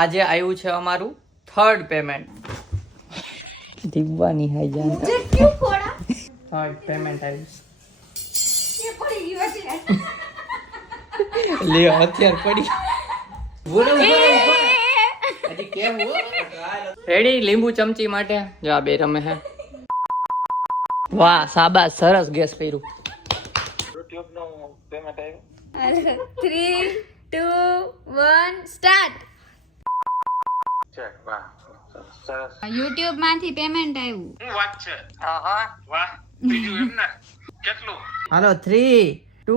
આજે આવ્યું છે અમારું થર્ડ પેમેન્ટ. દીવાની હાઈ જાન मुझे क्यों फोड़ा થર્ડ પેમેન્ટ આવ્યું ये पड़ी गई वैसे લે અત્યાર પડી બોલો હજી કેમ હો રેડી લીંબુ ચમચી માટે જો આ બે રમે હે. વાહ સાબાસ સરસ ગેસ કર્યું. યુટ્યુબ નો પેમેન્ટ આવ્યું 3 2 1 સ્ટાર્ટ ચેક વાહ સરસ YouTube માંથી પેમેન્ટ આવ્યું શું વાત છે હા હા વાહ બીજું એમ ને કેટલું હાલો 3 2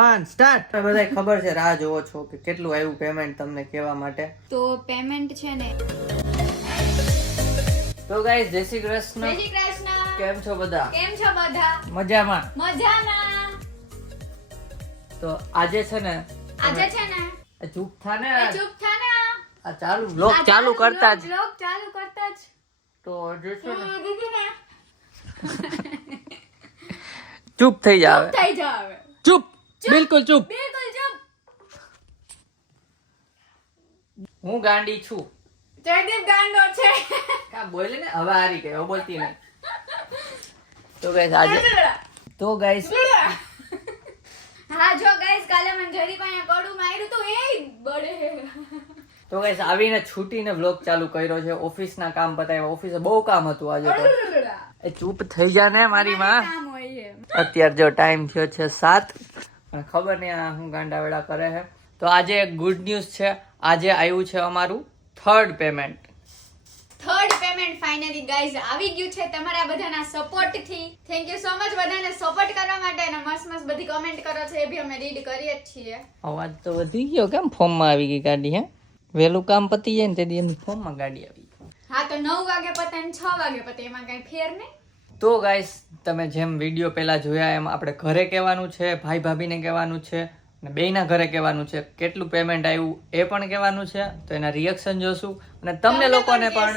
1 સ્ટાર્ટ. બધાય ખબર છે રાહ જોવો છો કે કેટલું આવ્યું પેમેન્ટ તમને કહેવા માટે. તો પેમેન્ટ છે ને તો ગાઈસ જય શ્રી કૃષ્ણ. જય શ્રી કૃષ્ણ કેમ છો બધા? કેમ છો બધા મજામાં. મજામાં. તો આજે છે ને ચૂપ થા ને ચૂપ થા ને આ ચાલુ બ્લોગ ચાલુ કરતા જ બ્લોગ ચાલુ કરતા જ તો જે છે ને દીદી ને ચૂપ થઈ જાવ. થઈ જાવ ચૂપ બિલકુલ ચૂપ. બિલકુલ ચૂપ. હું ગાંડી છું. જયદીપ ગાંડો છે કા બોલે ને હવે હારી ગઈ હવે બોલતી નહીં. તો ગાઈસ આજે તો ગાઈસ હા જો ગાઈસ કાલે મને જરીપ અહીંયા કડું માર્યું તો એ બળે. તો ગાઈસ આવીને છૂટીને વ્લોગ ચાલુ કર્યો છે. ઓફિસના કામ પતાવ્યા. ઓફિસે બહુ કામ હતું આજે તો. એ ચૂપ થઈ જા ને મારી માં. કામ હોય છે. અત્યારે જો ટાઈમ થયો છે 7 અને ખબર નહીં આ હું ગાંડાવેડા કરે છે. તો આજે એક ગુડ ન્યૂઝ છે. આજે આવ્યું છે અમારું third payment. Third payment finally guys આવી ગયું છે તમારા બધાના સપોર્ટ થી. થેન્ક યુ સો મચ બધાને સપોર્ટ કરવા માટે અને મસ્ત મસ્ત બધી કમેન્ટ કરો છો એ ભી અમે રીડ કરીએ જ છીએ. અવાજ તો વધી ગયો. કેમ ફોર્મમાં આવી ગઈ ગાડી? હે વહેલું કામ પતી જાય ને તેથી એમની ફોર્મમાં ગાડી આવી. હા તો 9 વાગે પતે ને 6 વાગે પતે એમાં કઈ ફેર નહીં. તો ગાઈસ તમે જેમ વિડીયો પહેલા જોયા એમ આપણે ઘરે કહેવાનું છે, ભાઈ ભાભીને કહેવાનું છે અને બેયના ઘરે કહેવાનું છે. કેટલું પેમેન્ટ આવ્યું એ પણ કહેવાનું છે. તો એના રિએક્શન જોશું અને તમને લોકોને પણ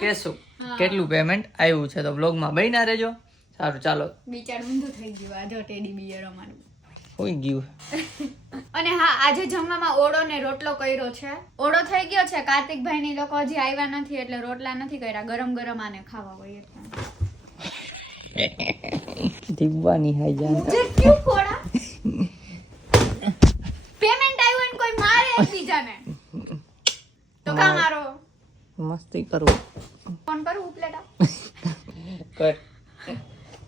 કહેશું કેટલું પેમેન્ટ આવ્યું છે. તો વ્લોગમાં બન્યા રહેજો. સારું ચાલો. બિચાર ઊંધું થઈ ગયું આ જો ટેડી બિયર અમારું હોઈ ગયું. અને હા આજે જમવામાં ઓળો ને રોટલો કર્યો છે. ઓળો થઈ ગયો છે. કાર્તિકભાઈ ની લોકો હજી આવ્યા નથી એટલે રોટલા નથી કર્યા. ગરમ ગરમ આને ખાવા હોય એટલે દીવાની હાઈ જાન મુझे क्यों फोड़ा પેમેન્ટ આવ્યું ને કોઈ મારે એકબીજાને તો કા મારો મસ્તી કરું. ફોન કરું ઉપલેટા કર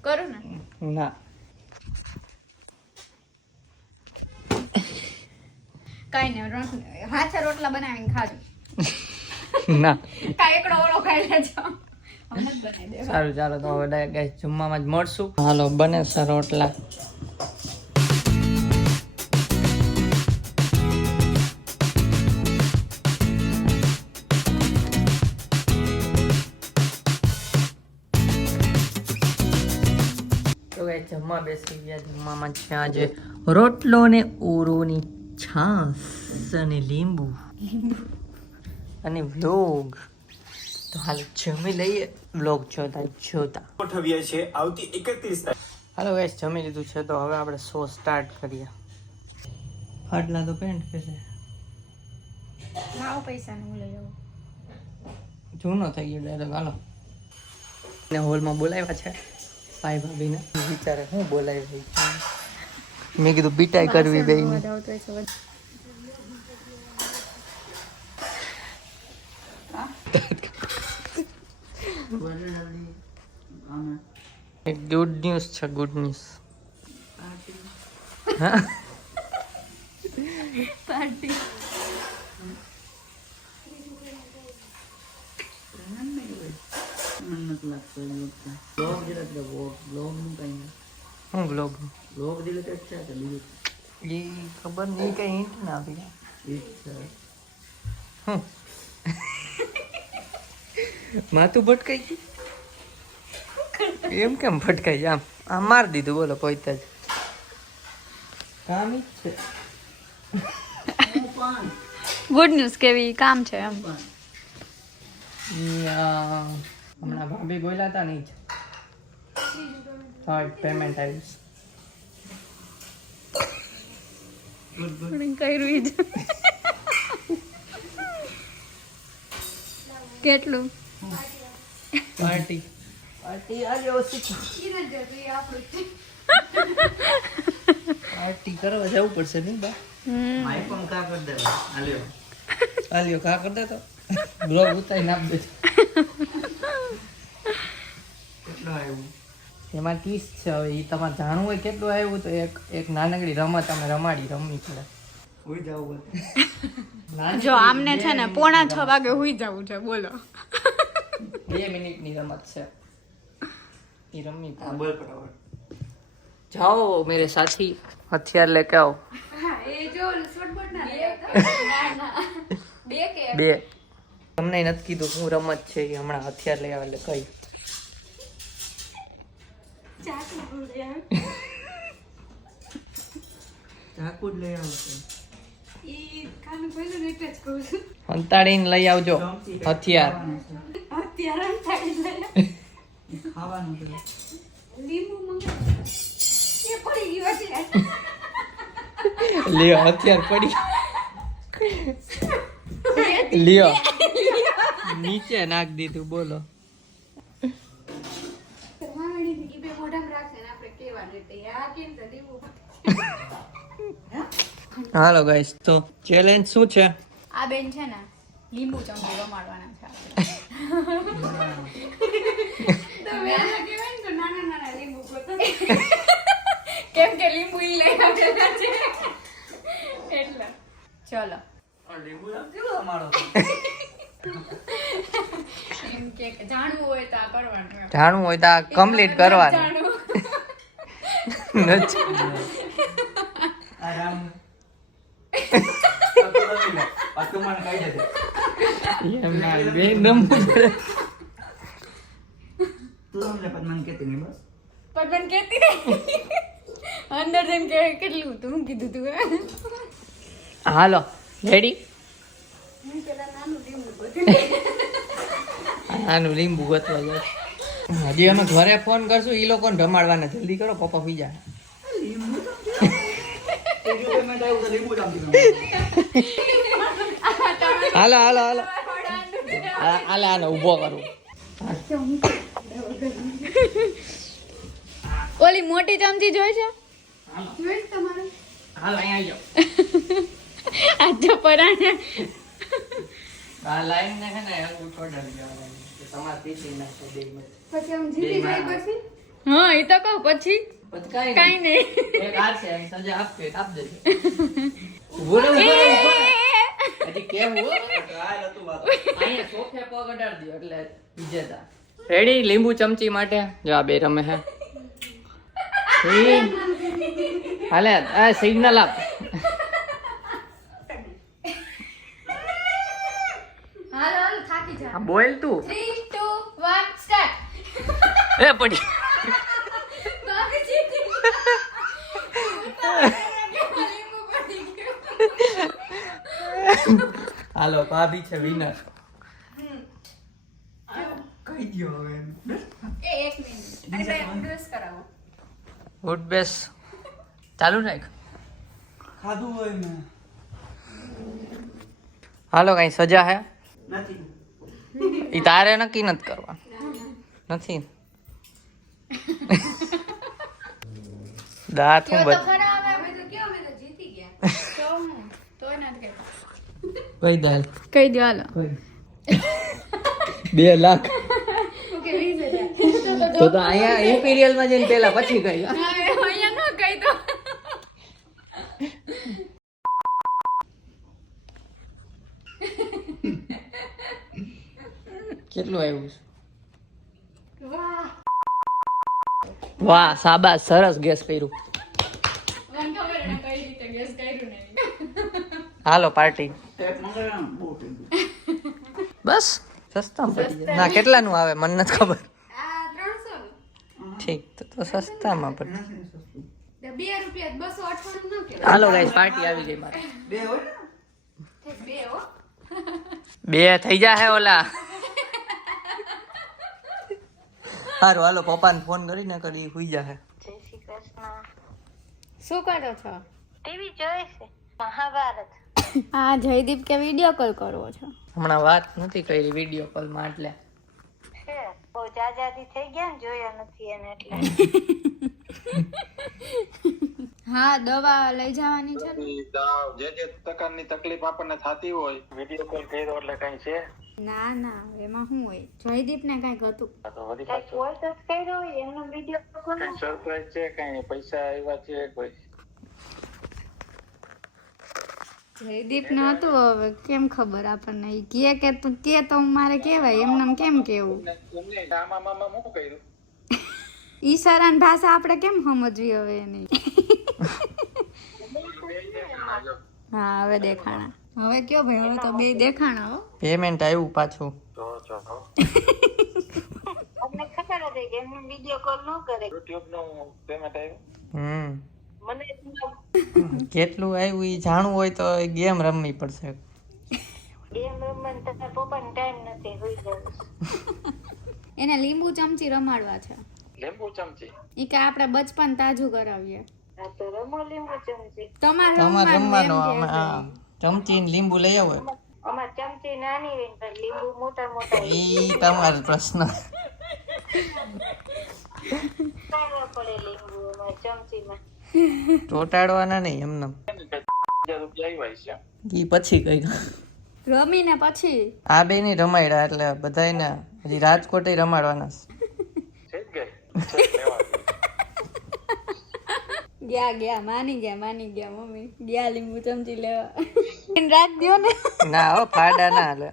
કરું ને ના કઈ નહીં હાથે રોટલા બનાવીને ખાજો. ના કાંઈ એકડો ઓળો ખાઈ લેજો. હમણાં જ બનાવી દેવા. સારું ચાલો તો હવે ગાઈસ જમવામાં જ મળશું. હાલો બને છે રોટલા. તો ગાઈસ જમવા બેસી ગયા. જમવામાં છે આજે રોટલો ને ઓરોની છાશ અને લીંબુ અને વ્લોગ. તો હાલ જમી લઈએ. વ્લોગ જોતા ગોઠવીએ છે આવતી 31 હાલો ગાઈસ જમી લીધું છે તો હવે આપણે શો સ્ટાર્ટ કરીએ. ફાટલા તો પેન્ટ કે છે લાવો પૈસા ને હું લઈ આવું. જૂનો થઈ ગયો ડાયરેક્ટ. હાલો ને હોલમાં બોલાવ્યા છે ભાઈ ભાભીને. વિચારે હું બોલાવી મેં કીધું પીટાઈ કરવી બેયની. ગુડ ન્યૂઝ છે. Good news. હા પાર્ટી હું વ્લોગ એ ખબર નહીં કઈ હિન્ટ ના આપી. માથું ભટકાઈ ગયું એમ કેમ ભટકાઈ જાય? આમ મારી દીધું બોલો પોઈતા જ કામ જ છે. ગુડ ન્યૂઝ કેવી કામ છે એમ. હમણાં ભાભી બોલ્યા હતા નહીં જ થર્ડ પેમેન્ટ આવ્યું. કર્યું કેટલું પાર્ટી પાર્ટી આજે ઓછી પાર્ટી કરવા જવું પડશે નહીં બા આઈફોન કા કરી દેવા હાલ્યો હાલ્યો કા કર દે તો બ્લોગ ઉતારી નાખ દે કેટલો આવ્યું એમાં 30 છે હવે એ તમારે જાણવું હોય કેટલું આવ્યું તો એક નાનકડી રમત અમે રમવી પડે ઉઈ જાવ જો આમને છે ને 5:45 વાગે હુઈ જવું છે બોલો 2 મિનિટની રમત છે એ રમવી પડે બોલ પટાવટ જાઓ મેરે સાથી હથિયાર લેકે આવો બે તમને નથી કીધું શું રમત છે એ હમણાં હથિયાર લઈ આવે એટલે કઈ ચાકુ જ લઈ આવશે અંતાડીને લઈ આવજો હથિયાર ખાવાનું છે લ્યો હથિયાર પડી લ્યો નીચે નાખ દીધું બોલો હાલો ગાઈસ તો ચેલેન્જ શું છે આ બેન છે ને લીંબુ ચમચી રમાડવાના છે કેમ કે લીંબુ ઈ લઈ આવેલા છે એટલે ચલો લીંબુ કેવો અમારો એમ કે જાણવું હોય તો આ કરવાનું એમ. જાણવું હોય તો આ કમ્પ્લીટ કરવાનું જાણવું. નથી આરામ પાછું મને કહી દેજે એમ ના બે નંબર તું અમને પદ્મન કહેતી નહીં બસ પણ મને કહેતી નહીં. અંદર જઈને કે કેટલું હતું હું કીધું તું હાલો રેડી આનું લીંબુ ગોતવા જાય હજી અમે ઘરે ફોન કરશું ઈ લોકોને રમાડવાના જલ્દી કરો પપ્પા પી જાય હાલો હાલો હાલો હાલો હાલો ઊભો કરું ઓલી મોટી ચમચી જોઈ છે હાલો અહીંયા આવી જાઓ આ તો પરાણે આ લાઈન ને હે ને એવું છોડાવી દેવાનું કે તમારે પીસી નાખો બે મિનિટ પછી આમ જીતી જાય પછી હા એ તો કહું પછી પછી કાઈ કાઈ નહીં એક આ છે એમ સજા આપે આપ દેજો ઊભો રહો, ઊભો રહો, ઊભો રહો. હજી કેમ હો અહીંયા સોફે પગ અડાડી દો એટલે વિજેતા રેડી લીંબુ ચમચી માટે જો આ બે રમે હે હાલે આ સિગ્નલ આપ હાલો હાલો થાકી જા આ બોલ તું 3 2 1 સ્ટાર્ટ એ પડી બાકી જીતી લીંબુ પડી ગયું હાલો ભાભી છે વિનર કહી દો હવે એ 1 મિનિટ અને બે બ્રશ કરાવો ગુડ બેસ ચાલુ રાખ ખાધું હોય મેં હાલો કઈ સજા હે નથી ઈ તારે નક્કી નથી કરવા નથી દાંત હું તો બધ ખરા અમે તો કેવો મે તો જીતી ગયા તો હું તોય ના કે કઈ દાલ કહી દો હાલો 2 લાખ ઓકે 20000 તો અહીંયા ઇમ્પિરિયલ માં જઈને પેલા પછી કઈ અહીંયા ન કહી દો કેટલું આવ્યું છે વાહ વાહ સાબાસ સરસ ગેસ કર્યું મને ખબર એને કઈ રીતે ગેસ કર્યું ને હાલો પાર્ટી ટેપ મંગાવ્યા બહુ થઈ ગયું બસ સસ્તા પડી જાય ના કેટલાનું આવે મને નથી ખબર આ 300 ઠીક તો સસ્તામાં પડે નથી સસ્તું 2 રૂપિયા 298 ન કે હાલો ગાઈસ પાર્ટી આવી ગઈ મારે બે હોય ને 2 હો 2 થઈ જાય ઓલા સારું હાલો પપ્પાને ફોન કરીને કરી હુઈ જાય શું કરો છો ટીવી જોઈ છે મહાભારત હા જયદીપ કે વિડીયો કોલ કરવો છે હમણાં વાત નથી કરી વિડીયો કોલમાં એટલે છે બહુ જાજાદી થઈ ગયા ને જોયા નથી એને એટલે હા દવા લઈ જવાની છે ને જે પ્રકારની તકલીફ આપણને થતી હોય વિડીયો કોલ કર્યો એટલે કઈ છે ના ના એમાં શું હોય જયદીપ ને કઈક હતું આ તો વળી કઈક પાછું વોઇસ જ કર્યો હોય એમનો વિડીયો કોલ કઈ સરપ્રાઈઝ છે કઈ પૈસા આવ્યા છે કોઈ જયદીપ ને હતું હવે કેમ ખબર આપણને ઈ કહે કે તું કે તો મારે કહેવાય એમને કેમ કેવું એમને આમાં મામા શું કર્યું ઈશારાની ભાષા આપણે કેમ સમજવી હવે એની હા હવે દેખાણા હવે કયો ભાઈ હવે તો બે દેખાણા હો પેમેન્ટ આવ્યું પાછું જો અમને ખબર હતી કે એમને વિડીયો કોલ ન કરે યુટ્યુબ નું પેમેન્ટ આવ્યું મને કેટલું આવ્યું એ જાણવું હોય તો ગેમ રમવી પડશે ગેમ રમવાનો તારા પપ્પાને ટાઈમ નથી હોઈ જાય એને લીંબુ ચમચી રમાડવા છે લીંબુ ચમચી ઈ કે આપણે બચપન તાજું કરાવીએ હા તો રમો લીંબુ ચમચી તમારે તમારે રમવાનો એમ અમે કે હા ચમચી ને લીંબુ લઈ આવો અમાર ચમચી નાની હોય ને પણ લીંબુ મોટા મોટા હોય. એ તમારો પ્રશ્ન ઉતારવા પડે લીંબુ અમાર ચમચીમાં ચોટાડવાના નહીં એમને 1000 રૂપિયા આવ્યા છે એ પછી કઈ રમીને પછી આ બે ની રમાડ્યા એટલે બધાને હજી રાજકોટ રમાડવાના છે. છે જ ગઈ લેવા ગયા માની ગયા મમ્મી ગયા લીંબુ ચમચી લેવા રાખ દ્યો ને ના હો ફાડા ના હાલે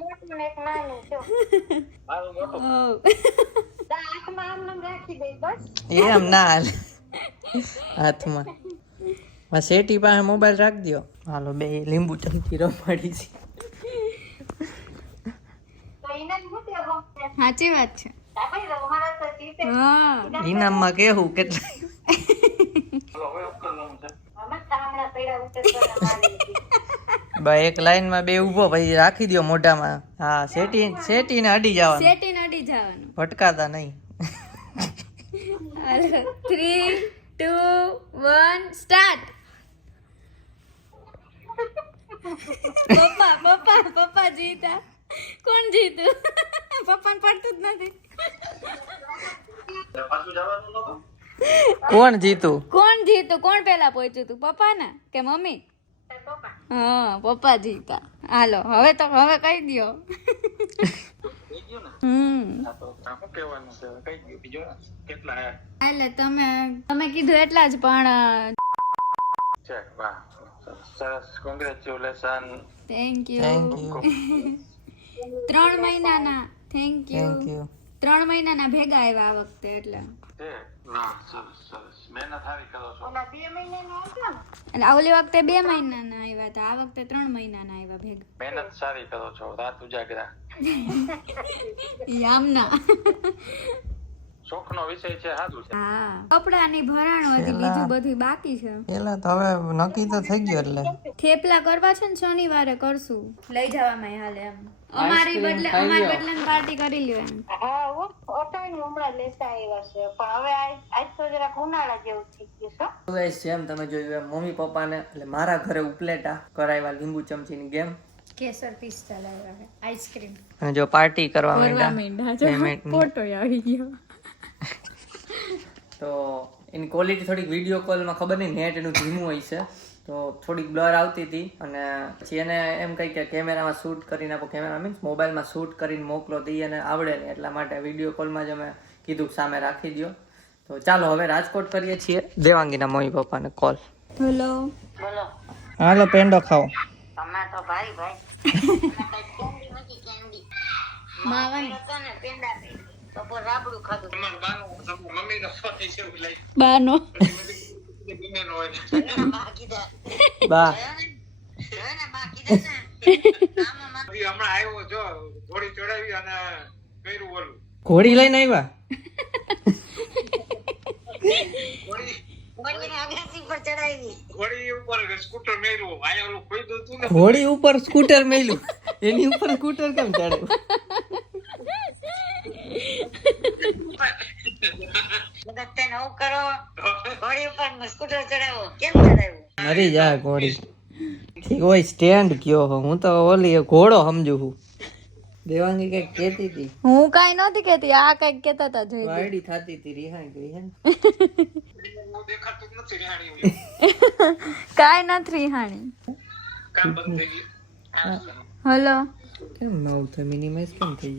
મોટું ને એક નાનું જો મારું મોટું હાથમાં આમ નામ રાખી દઈ બસ એમ ના હાલે હાથમાં શેઠી પાસે મોબાઈલ રાખ દ્યો હાલો બે લીંબુ ચમચી રમાડી છે તો એને જ મૂકે ગમે સાચી વાત છે ભાઈ અમારા તો જીતે હા ઇનામમાં કેવું કેટલા ચલો હવે ઉપકરણું છે અમે તામડા પૈડા ઉતરવાના મારી હતી બા એક લાઈન માં બે ઊભો પછી રાખી દ્યો મોઢામાં હા શેઠી ને અડી જવાનું સેટી નડી જવાનું ભટકાતા નહીં 3 2 1 સ્ટાર્ટ પપ્પા જીતા કોણ જીતું પપ્પાને પડતું જ નથી પાછું જવાનું નહોતું કોણ જીતું કોણ પેલા પહોંચ્યું તું પપ્પા ને કે મમ્મી હા પપ્પા જીતા હાલો હવે કહી દ્યો થઈ ગયું ને આ તો શું કહેવાનું છે કઈ ગયું બીજું કેટલા આયા એટલે તમે કીધું એટલા જ પણ છે વાહ સરસ congratulation thank thank you you 3 મહિનાના થેન્ક થેન્ક યુ યુ 3 મહિનાના ભેગા આવ્યા આ વખતે એટલે છે વાહ સરસ મહેનત સારી કરો છો ઓલા 2 મહિનાનો આવતો ને એટલે ઓલી વખતે 2 મહિનાના આવ્યા હતા આ વખતે 3 મહિનાના આવ્યા ભેગા મહેનત સારી કરો છો રાત ઉજાગરા યામના શોખનો વિષય છે સારું છે હા કપડાની ભરાણ હજી બીજું બધું બાકી છે પેલા તો હવે નક્કી તો થઈ ગયું એટલે થેપલા કરવા છે ને શનિવારે કરશું લઈ જવામાં હાલે એમ અમારી બદલે પાર્ટી કરી લ્યો એમ હા હો ઓટાણી હમણાં લેતા આવ્યા છે પણ હવે આજ તો જરાક ઉનાળા જેવું થઈ ગયું છે ગાઈસ જેમ તમે જોયું એમ મમ્મી પપ્પાને એટલે મારા ઘરે ઉપલેટા કરાવ્યા લીંબુ ચમચીની ગેમ કેસર પિસ્તા લાવ્યા છે આઈસ્ક્રીમ અને જો પાર્ટી કરવા માંડ્યા ફોટો આવી ગયો તો એની ક્વોલિટી થોડીક વિડીયો કોલમાં ખબર નહીં નેટ એનું ધીમું હોય છે તો થોડીક બ્લર આવતી હતી અને પછી એને એમ કહી કે કેમેરામાં શૂટ કરીને આપો કેમેરા મીન્સ મોબાઈલમાં શૂટ કરીને મોકલો તો એને આવડે નહીં એટલા માટે વિડીયો કોલમાં જ અમે કીધું સામે રાખી દો તો ચાલો હવે રાજકોટ કરીએ છીએ દેવાંગીના મમ્મી પપ્પાને કોલ હેલો બોલો હાલો પેંડો ખાઓ તમે તો ભાઈ કેન્ડી નથી કેન્ડી માવાની તો ને પેંડા પે તો રાબડું ખાધું તમારું બાનું મમ્મીનો ફોન છે એવું લઈ બાનો ગમેનો હોય બાકી દે બા ને બાકી દે ને હમણાં આવ્યો જો ઘોડી ચડાવી અને કર્યું ઓલું ઘોડી લઈને આવ્યા ઘોડી મને આગળથી પર ચડાવી ઘોડી ઉપર સ્કૂટર મેર્યું આયા ઓલું કોઈ દો તું ને ઘોડી ઉપર સ્કૂટર મેલ્યું એની ઉપર સ્કૂટર કેમ ચડાવ્યું જગત નવું કરો ઘોડી ઉપર સ્કૂટર ચડાવો કેમ ચડાવ્યું મરી જા ઘોડી ઠીક હોય સ્ટેન્ડ કયો હો હું તો ઓલી ઘોડો સમજુ છું દેવાંગી કઈક કેતી હતી હું કાઈ નહોતી કેતી આ કઈક કેતા હતા જય વાયડી થાતી હતી રિહાઈ ગઈ હે હું દેખાતું જ નથી રિહાણી કાઈ નથી હાણી કામ બંધ થઈ ગયું હલો કેમ નવ થાય મિનિમાઇઝ કેમ થઈ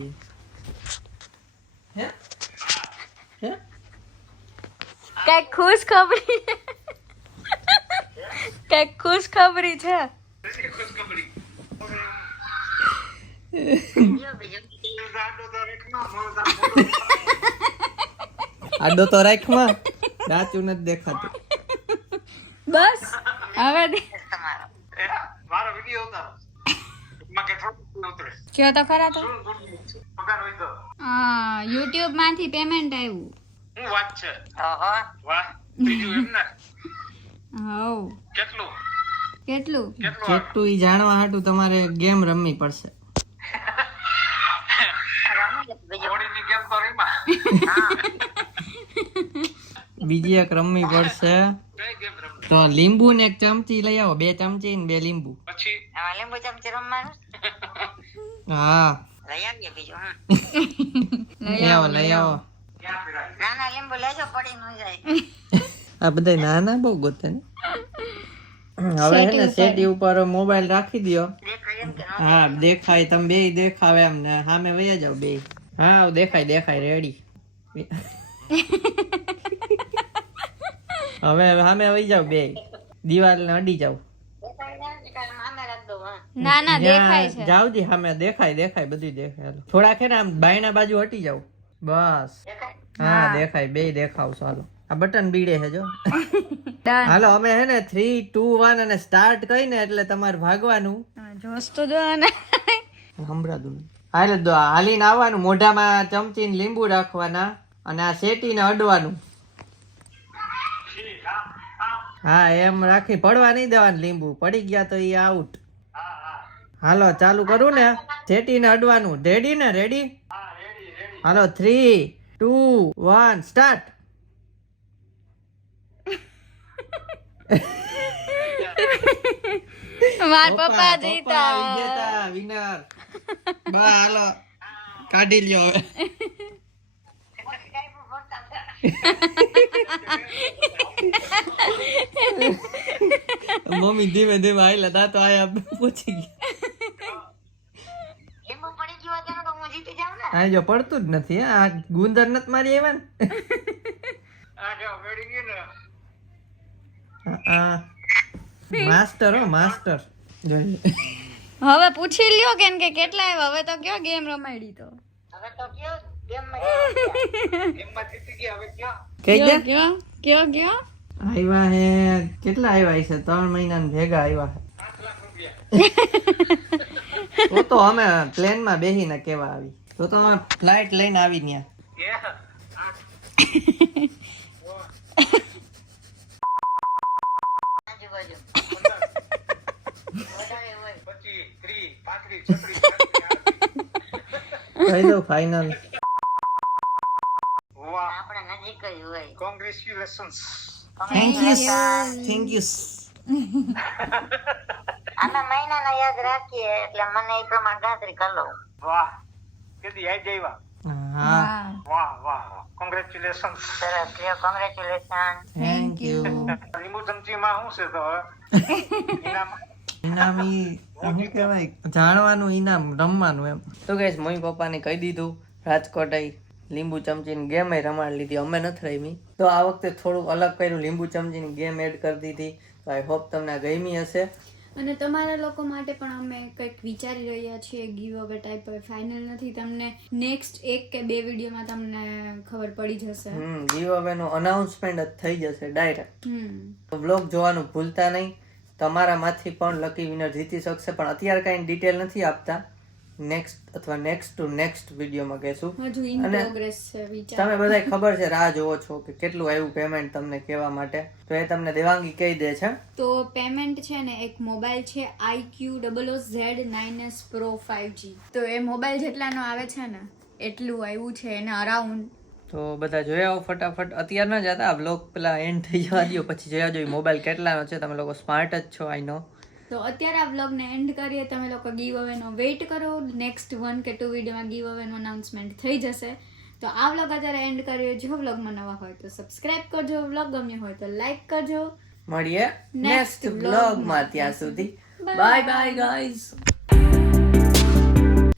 જાય હે હે કઈક ખુશ ખબરી કઈક ખુશ ખબરી છે ખુશખબરી આડો તો રાખમાં દાચું નથી દેખાતું બસ હવે મારો વિડિયો ઉતારો માં કે થોડું ઉતરે કયો તો ખરા તો પગાર હોય તો હા YouTube માંથી પેમેન્ટ આવ્યું હું વાત છે વાહ બીજું એમ ને હવ કેટલું કેટલું કેટલું ઈ જાણવા હાટું તમારે ગેમ રમવી પડશે ઘોડીની ગેમ તો રમ્યા બીજી એક રમવી પડશે કઈ ગેમ રમ તો લીંબુ ને એક ચમચી લઈ આવો 2 ચમચી ને 2 લીંબુ પછી લીંબુ ચમચી રમવાનું હા લઈ આવીએ બીજું લઈ આવો ક્યાં ફેરાય નાના લીંબુ લેજો પડી ન જાય આ બધા નાના બહુ ગોતે ને હવે હે ને સેટી ઉપર મોબાઈલ રાખી દ્યો હા દેખાય તમે બે દેખાવે એમ ને સામે વયા જાવ બે હા દેખાય રેડી હવે સામે વહી જાવ બે દિવાલ ને અડી જાવ ના ના દેખાય છે જાવ દી સામે દેખાય બધું દેખાય હાલો. થોડાક હે ને આમ બાયના બાજુ હટી જાવ બસ હા દેખાય બે દેખાવ ચાલો આ બટન બીડે છે જો Done. હાલો અમે હે ને 3 2 1 અને સ્ટાર્ટ કહીને એટલે તમારે ભાગવાનું જોશ તો જો ને સંભળાતું નહીં. હાલે દો હાલીને આવવાનું મોઢામાં ચમચી ને લીંબુ રાખવાના અને આ શેટીને અડવાનું હા એમ રાખી પડવા નહીં દેવાનું લીંબુ પડી ગયા તો એ આઉટ હાલો ચાલુ કરું ને શેટીને અડવાનું રેડી ને રેડી હાલો 3 2 1 સ્ટાર્ટ માર પપ્પા જીતા વિનર બા હાલો કાઢી લ્યો હવે મમ્મી ધીમે ધીમે આયલા તા તો આયા પૂછી ગયા લીંબુ પડી ગયું હતું તો હું જીતી જાઉં ને આ જો પડતું જ નથી હે. આ ગુંદર નત મારી આવ્યા ને આ જો વેડી ગયું ને આ માસ્ટર હો માસ્ટર જોઈ હવે પૂછી લ્યો કેમ કે કેટલા આવ્યા હવે તો કયો ગેમ રમાડી તો હવે તો કયો ગેમ ગેમમાં જીતી ગયા હવે ક્યાં કઈ દે કયો આવ્યા હે કેટલા આવ્યા છે 3 મહિના ભેગા આવ્યા હે 5 લાખ રૂપિયા તો અમે પ્લેન માં બેહીને કેવા આવી તો અમે ફ્લાઇટ લઈને આવી ન્યા આજુબાજુ વધારે હોય 25 30 35 36 કહી દો ફાઇનલ વાહ આપણે નજીક જ હોય કોંગ્રેચ્યુલેશન્સ થેન્ક યુ આના મહિનાના યાદ રાખીએ એટલે મને એ પ્રમાણે ગણતરી કરી લઉં વાહ કેદી આઈ જઈવા હા વાહ વાહ કોંગ્રેચ્યુલેશન્સ સરસ લ્યો કોંગ્રેચ્યુલેશન થેન્ક યુ લીંબુ ચમચીમાં શું છે તો ઇનામ ઇનામ ઈ શું કહેવાય જાણવાનું ઇનામ રમવાનું એમ તો ગાઈસ મમ્મી પપ્પાને કહી દીધું રાજકોટ આઈ લીંબુ ચમચીની ગેમ રમાડી લીધી અમે નથી રમી તો આ વખતે થોડું અલગ કર્યું લીંબુ ચમચીની ગેમ એડ કરી દીધી તો આઈ હોપ તમને ગમી હશે અને તમારા લોકો માટે પણ અમે કંઈક વિચારી રહ્યા છીએ ગીવ અવે ટાઈપ ફાઇનલ નથી તમને નેક્સ્ટ 1 કે 2 વિડીયોમાં તમને ખબર પડી જશે ગીવ અવે નું અનાઉન્સમેન્ટ જ થઈ જશે ડાયરેક્ટ વ્લોગ જોવાનું ભૂલતા નહીં તમારામાંથી પણ લકી વિનર જીતી શકશે પણ અત્યારે કાંઈ ડિટેલ નથી આપતા નેક્સ્ટ અથવા નેક્સ્ટ ટુ નેક્સ્ટ વિડીયોમાં કહેશું હજુ ઇન પ્રોગ્રેસ છે વિચાર તમે બધા ખબર છે રાહ જોવો છો કે કેટલું આવ્યું પેમેન્ટ તમને કહેવા માટે તો એ તમને દેવાંગી કહી દે છે તો પેમેન્ટ છે ને એક મોબાઈલ છે iQ00Z9s Pro 5G તો એ મોબાઈલ જેટલાનો આવે છે ને એટલું આવ્યું છે એને અરાઉન્ડ તો બધા જોયા આવો ફટાફટ અત્યારે ન જતા આ બ્લોગ પેલા એન્ડ થઈ જવા દો પછી જોયા જોઈએ મોબાઈલ કેટલાનો છે તમે લોકો સ્માર્ટ જ છો આઈ નો તો અત્યારે આ વ્લોગને એન્ડ કરીએ. તમે લોકો ગીવ અવેનો વેઇટ કરો. નેક્સ્ટ 1 કે 2 વિડીયોમાં ગીવ અવેનું અનાઉન્સમેન્ટ થઈ જશે. તો આ વ્લોગ અત્યારે એન્ડ કરીએ. જો વ્લોગમાં નવા હોય તો સબસ્ક્રાઇબ કરજો, વ્લોગ ગમ્યો હોય તો લાઈક કરજો. મળીએ નેક્સ્ટ વ્લોગમાં. ત્યાં સુધી બાય બાય ગાઈઝ.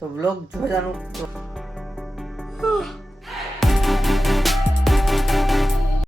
તો વ્લોગ જોવાનું